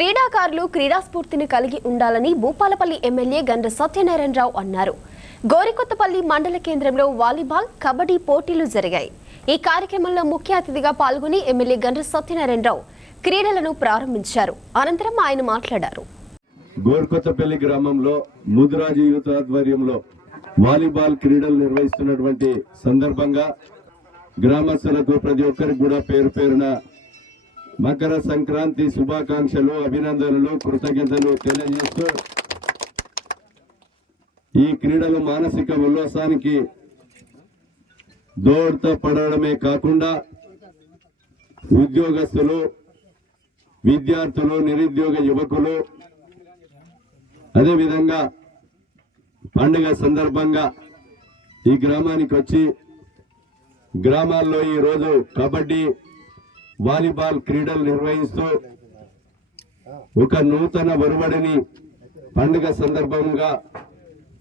క్రీడాకారులు క్రీడా స్ఫూర్తిని కలిగి ఉండాలని భూపాలపల్లి ఎమ్మెల్యే గండ్ర సత్యనారాయణరావు అన్నారు. గోరికొత్తపల్లి మండల కేంద్రంలో వాలీబాల్, కబడ్డీ పోటీలు జరిగాయి. ఈ కార్యక్రమంలో ముఖ్య అతిథిగా పాల్గొని ఎమ్మెల్యే గండ్ర సత్యనారాయణరావు క్రీడలను ప్రారంభించారు. అనంతరం ఆయన మాట్లాడారు. గోరికొత్తపల్లి గ్రామంలో ముదిరాజు యూత్ ఆధ్వర్యంలో వాలీబాల్ క్రీడలు నిర్వహిస్తున్నటువంటి సందర్భంగా గ్రామస్తులకు ప్రతి ఒక్కరికి కూడా పేరు పేరున మకర సంక్రాంతి శుభాకాంక్షలు, అభినందనలు, కృతజ్ఞతలు తెలియజేస్తూ ఈ క్రీడలు మానసిక ఉల్లాసానికి దోహదపడడమే కాకుండా ఉద్యోగస్తులు, విద్యార్థులు, నిరుద్యోగ యువకులు అదేవిధంగా పండుగ సందర్భంగా ఈ గ్రామానికి వచ్చి గ్రామాల్లో ఈరోజు కబడ్డీ, వాలీబాల్ క్రీడలు నిర్వహిస్తూ ఒక నూతన ఒరవడిని పండుగ సందర్భంగా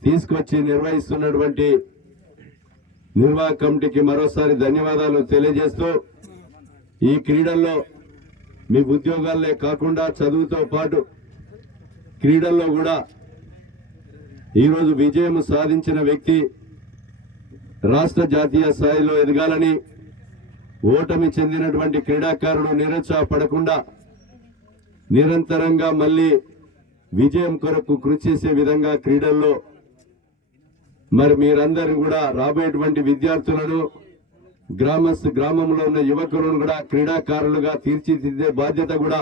తీసుకొచ్చి నిర్వహిస్తున్నటువంటి నిర్వాహక కమిటీకి మరోసారి ధన్యవాదాలు తెలియజేస్తూ ఈ క్రీడల్లో మీ ఉద్యోగాలే కాకుండా చదువుతో పాటు క్రీడల్లో కూడా ఈరోజు విజయం సాధించిన వ్యక్తి రాష్ట్ర జాతీయ స్థాయిలో ఎదగాలని, ఓటమి చెందినటువంటి క్రీడాకారుడు నిరుత్సాహపడకుండా నిరంతరంగా మళ్ళీ విజయం కొరకు కృషి చేసే విధంగా క్రీడల్లో మరి మీరందరూ కూడా రాబోయేటువంటి విద్యార్థులను, గ్రామంలో ఉన్న యువకులను కూడా క్రీడాకారులుగా తీర్చిదిద్దే బాధ్యత కూడా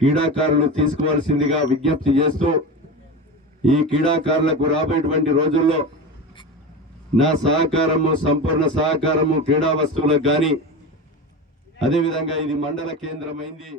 క్రీడాకారులు తీసుకోవాల్సిందిగా విజ్ఞప్తి చేస్తూ ఈ క్రీడాకారులకు రాబోయేటువంటి రోజుల్లో నా సహకారము, సంపూర్ణ సహకారము క్రీడా వస్తువులకు కానీ, అదేవిధంగా ఇది మండల కేంద్రమైంది.